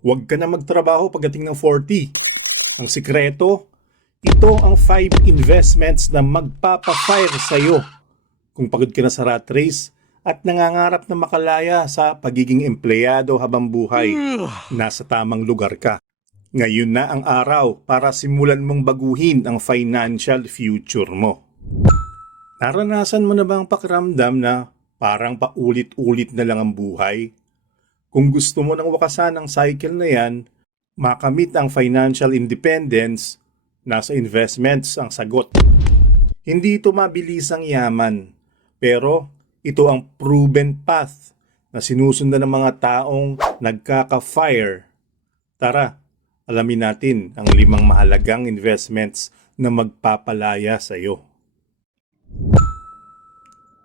Huwag ka na magtrabaho pagdating ng 40. Ang sikreto, ito ang 5 investments na magpapafire sa'yo kung pagod ka na sa rat race at nangangarap na makalaya sa pagiging empleyado habang buhay, nasa tamang lugar ka. Ngayon na ang araw para simulan mong baguhin ang financial future mo. Naranasan mo na ba ang pakiramdam na parang paulit-ulit na lang ang buhay? Kung gusto mo nang wakasan ang cycle na yan, makamit ang financial independence, nasa investments ang sagot. Hindi ito mabilisang yaman, pero ito ang proven path na sinusundan ng mga taong nagkaka-fire. Tara, alamin natin ang limang mahalagang investments na magpapalaya sa iyo.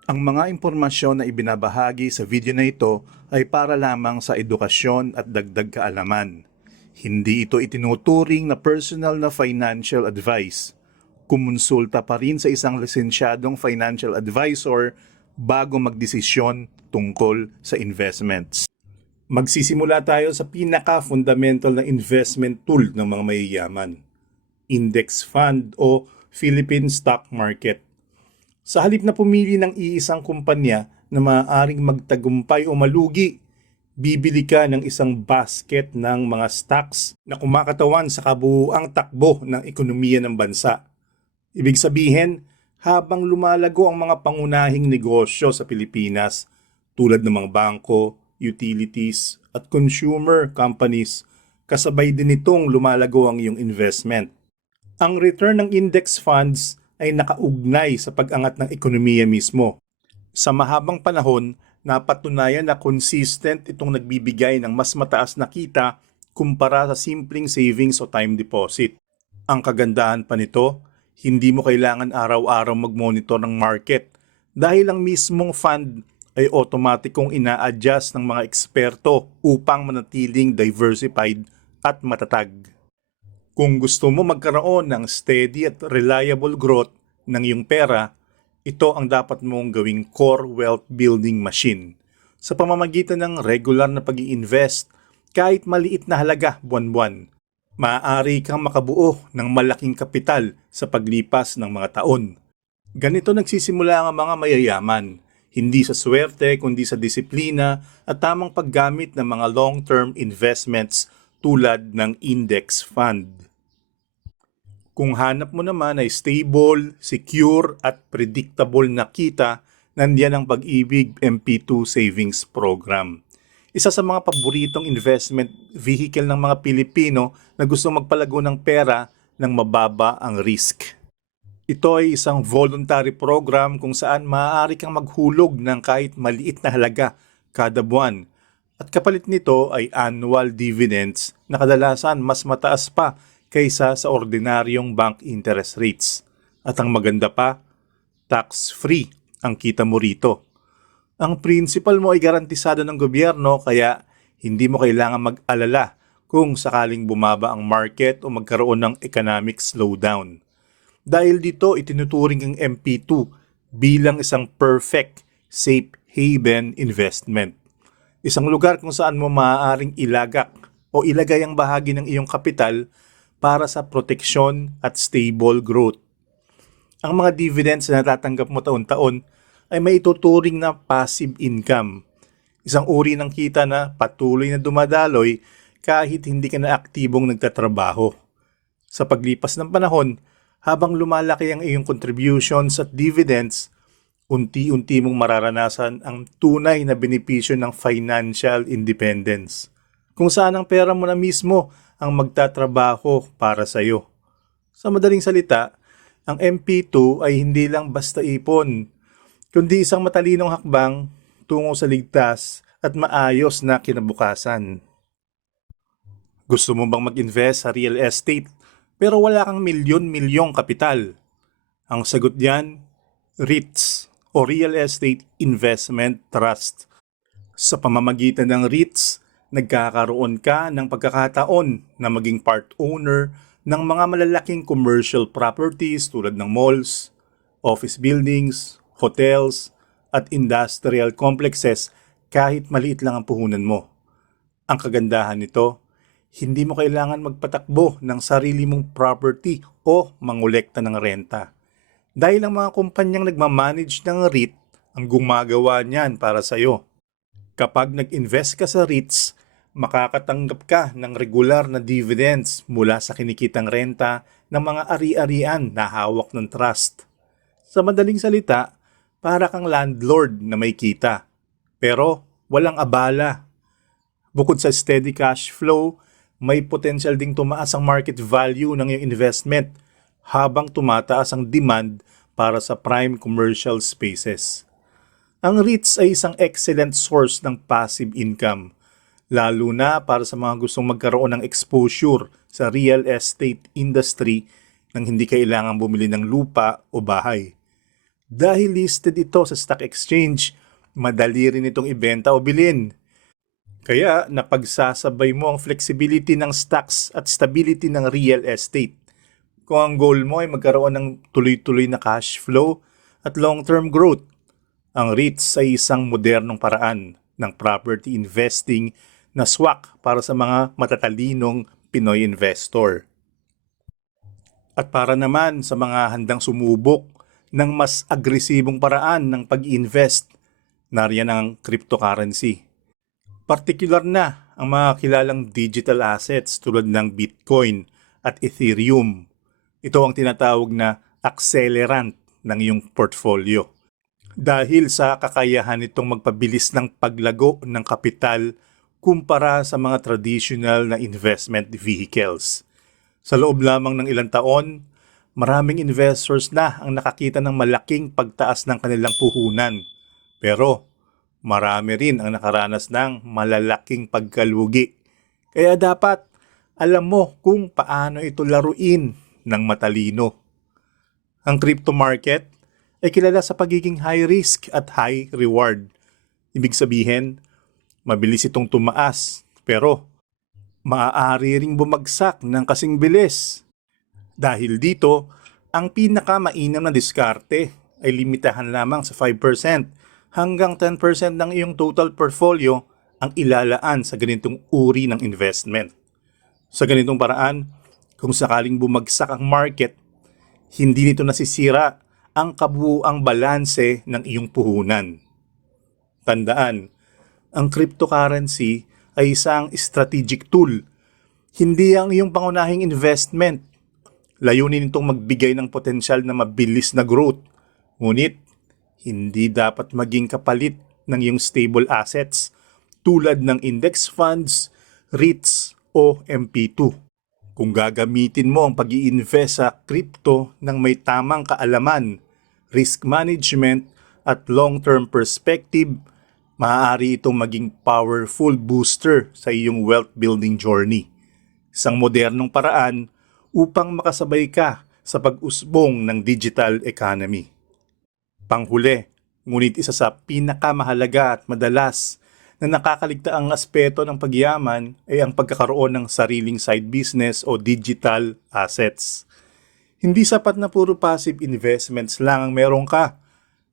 Ang mga impormasyon na ibinabahagi sa video na ito ay para lamang sa edukasyon at dagdag kaalaman. Hindi ito itinuturing na personal na financial advice. Kumonsulta pa rin sa isang lisensyadong financial advisor bago magdesisyon tungkol sa investments. Magsisimula tayo sa pinaka-fundamental na investment tool ng mga mayayaman, index fund o Philippine Stock Market. Sa halip na pumili ng iisang kumpanya na maaaring magtagumpay o malugi, bibili ka ng isang basket ng mga stocks na kumakatawan sa kabuuang takbo ng ekonomiya ng bansa. Ibig sabihin, habang lumalago ang mga pangunahing negosyo sa Pilipinas tulad ng mga bangko, utilities, at consumer companies, kasabay din nitong lumalago ang iyong investment. Ang return ng index funds ay nakaugnay sa pag-angat ng ekonomiya mismo. Sa mahabang panahon, napatunayan na consistent itong nagbibigay ng mas mataas na kita kumpara sa simpleng savings o time deposit. Ang kagandahan pa nito, hindi mo kailangan araw-araw mag-monitor ng market dahil ang mismong fund ay otomatikong ina-adjust ng mga eksperto upang manatiling diversified at matatag. Kung gusto mo magkaroon ng steady at reliable growth ng iyong pera, ito ang dapat mong gawing core wealth building machine sa pamamagitan ng regular na pag invest kahit maliit na halaga buwan-buwan. Maaari kang makabuo ng malaking kapital sa paglipas ng mga taon. Ganito nagsisimula ang mga mayayaman, hindi sa swerte kundi sa disiplina at tamang paggamit ng mga long-term investments tulad ng index fund. Kung hanap mo naman ay stable, secure at predictable na kita, nandiyan ang Pag-ibig MP2 Savings Program. Isa sa mga paboritong investment vehicle ng mga Pilipino na gusto magpalago ng pera ng mababa ang risk. Ito ay isang voluntary program kung saan maaari kang maghulog ng kahit maliit na halaga kada buwan. At kapalit nito ay annual dividends na kadalasan mas mataas pa kaysa sa ordinaryong bank interest rates. At ang maganda pa, tax-free ang kita mo rito. Ang principal mo ay garantisado ng gobyerno kaya hindi mo kailangan mag-alala kung sakaling bumaba ang market o magkaroon ng economic slowdown. Dahil dito itinuturing ang MP2 bilang isang perfect safe haven investment. Isang lugar kung saan mo maaaring ilagak o ilagay ang bahagi ng iyong kapital para sa proteksyon at stable growth. Ang mga dividends na natatanggap mo taon-taon ay may tuturing na passive income. Isang uri ng kita na patuloy na dumadaloy kahit hindi ka na aktibong nagtatrabaho. Sa paglipas ng panahon, habang lumalaki ang iyong contributions at dividends, unti-unti mong mararanasan ang tunay na benepisyo ng financial independence. Kung saan ang pera mo na mismo ang magtatrabaho para sa iyo. Sa madaling salita, ang MP2 ay hindi lang basta ipon, kundi isang matalinong hakbang tungo sa ligtas at maayos na kinabukasan. Gusto mo bang mag-invest sa real estate pero wala kang milyon-milyong kapital? Ang sagot diyan, REITs o Real Estate Investment Trust. Sa pamamagitan ng REITs, nagkakaroon ka ng pagkakataon na maging part owner ng mga malalaking commercial properties tulad ng malls, office buildings, hotels, at industrial complexes kahit maliit lang ang puhunan mo. Ang kagandahan nito, hindi mo kailangan magpatakbo ng sarili mong property o mangolekta ng renta. Dahil ang mga kumpanyang nagmamanage ng REIT ang gumagawa niyan para sa'yo. Kapag nag-invest ka sa REITs, makakatanggap ka ng regular na dividends mula sa kinikitang renta ng mga ari-arian na hawak ng trust. Sa madaling salita, para kang landlord na may kita, pero walang abala. Bukod sa steady cash flow, may potential ding tumaas ang market value ng iyong investment habang tumataas ang demand para sa prime commercial spaces. Ang REITs ay isang excellent source ng passive income, lalo na para sa mga gustong magkaroon ng exposure sa real estate industry nang hindi kailangang bumili ng lupa o bahay. Dahil listed ito sa stock exchange, madali rin itong ibenta o bilhin. Kaya napagsasabay mo ang flexibility ng stocks at stability ng real estate. Kung ang goal mo ay magkaroon ng tuloy-tuloy na cash flow at long-term growth, ang REITs ay isang modernong paraan ng property investing na swak para sa mga matatalinong Pinoy investor. At para naman sa mga handang sumubok ng mas agresibong paraan ng pag-invest, nariyan ang cryptocurrency. Partikular na ang mga kilalang digital assets tulad ng Bitcoin at Ethereum. Ito ang tinatawag na accelerant ng iyong portfolio. Dahil sa kakayahan nitong magpabilis ng paglago ng kapital kumpara sa mga traditional na investment vehicles. Sa loob lamang ng ilang taon, maraming investors na ang nakakita ng malaking pagtaas ng kanilang puhunan. Pero marami rin ang nakaranas ng malalaking pagkalugi. Kaya dapat alam mo kung paano ito laruin ng matalino. Ang crypto market ay kilala sa pagiging high risk at high reward. Ibig sabihin, mabilis itong tumaas pero maaari ring bumagsak ng kasing bilis. Dahil dito, ang pinakamainam na diskarte ay limitahan lamang sa 5% hanggang 10% ng iyong total portfolio ang ilalaan sa ganitong uri ng investment. Sa ganitong paraan, kung sakaling bumagsak ang market, hindi nito nasisira ang kabuuang balanse ng iyong puhunan. Tandaan, ang cryptocurrency ay isang strategic tool. Hindi ang iyong pangunahing investment. Layunin nitong magbigay ng potensyal na mabilis na growth. Ngunit, hindi dapat maging kapalit ng iyong stable assets tulad ng index funds, REITs o MP2. Kung gagamitin mo ang pag invest sa crypto ng may tamang kaalaman, risk management at long-term perspective, maaari itong maging powerful booster sa iyong wealth building journey. Isang modernong paraan upang makasabay ka sa pag-usbong ng digital economy. Panghuli, ngunit isa sa pinakamahalaga at madalas na nakakaligtaang aspeto ng pagyaman ay ang pagkakaroon ng sariling side business o digital assets. Hindi sapat na puro passive investments lang ang meron ka.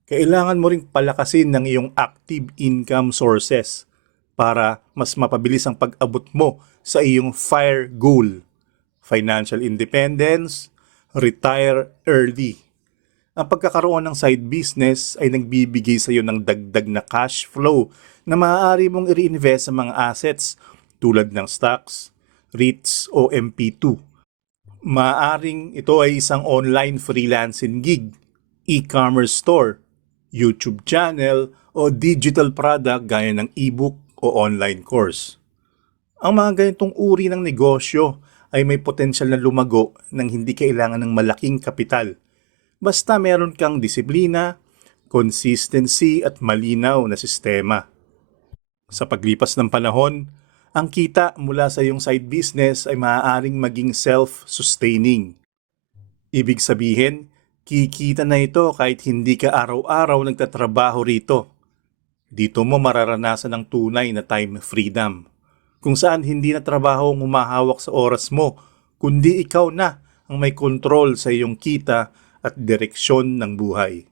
Kailangan mo ring palakasin ng iyong active income sources para mas mapabilis ang pag-abot mo sa iyong FIRE goal. Financial independence, retire early. Ang pagkakaroon ng side business ay nagbibigay sa iyo ng dagdag na cash flow na maaari mong i-reinvest sa mga assets tulad ng stocks, REITs o MP2. Maaring ito ay isang online freelancing gig, e-commerce store, YouTube channel o digital product gaya ng ebook o online course. Ang mga ganitong uri ng negosyo ay may potensyal na lumago nang hindi kailangan ng malaking kapital. Basta meron kang disiplina, consistency at malinaw na sistema. Sa paglipas ng panahon, ang kita mula sa iyong side business ay maaaring maging self-sustaining. Ibig sabihin, kikita na ito kahit hindi ka araw-araw nagtatrabaho rito. Dito mo mararanasan ang tunay na time freedom, kung saan hindi na trabaho ang humahawak sa oras mo, kundi ikaw na ang may kontrol sa iyong kita at direksyon ng buhay.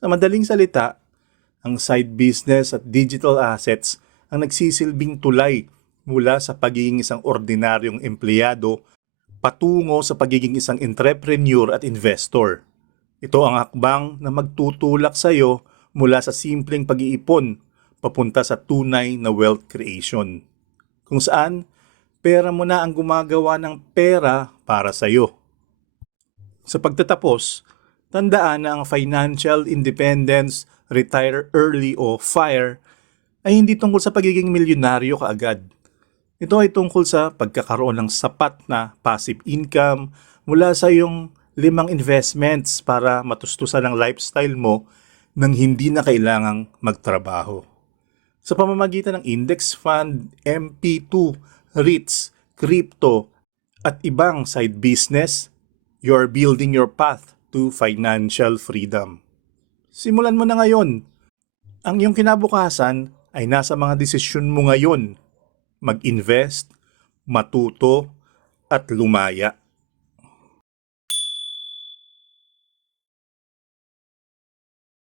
Sa madaling salita, ang side business at digital assets ang nagsisilbing tulay mula sa pagiging isang ordinaryong empleyado patungo sa pagiging isang entrepreneur at investor. Ito ang hakbang na magtutulak sa iyo mula sa simpleng pag-iipon papunta sa tunay na wealth creation. Kung saan, pera mo na ang gumagawa ng pera para sa iyo. Sa pagtatapos, tandaan na ang financial independence, retire early o FIRE ay hindi tungkol sa pagiging milyonaryo kaagad. Ito ay tungkol sa pagkakaroon ng sapat na passive income mula sa iyong limang investments para matustusan ang lifestyle mo nang hindi na kailangang magtrabaho. Sa pamamagitan ng index fund, MP2, REITs, crypto, at ibang side business, you're building your path to financial freedom. Simulan mo na ngayon. Ang iyong kinabukasan ay nasa mga desisyon mo ngayon. Mag-invest, matuto, at lumaya.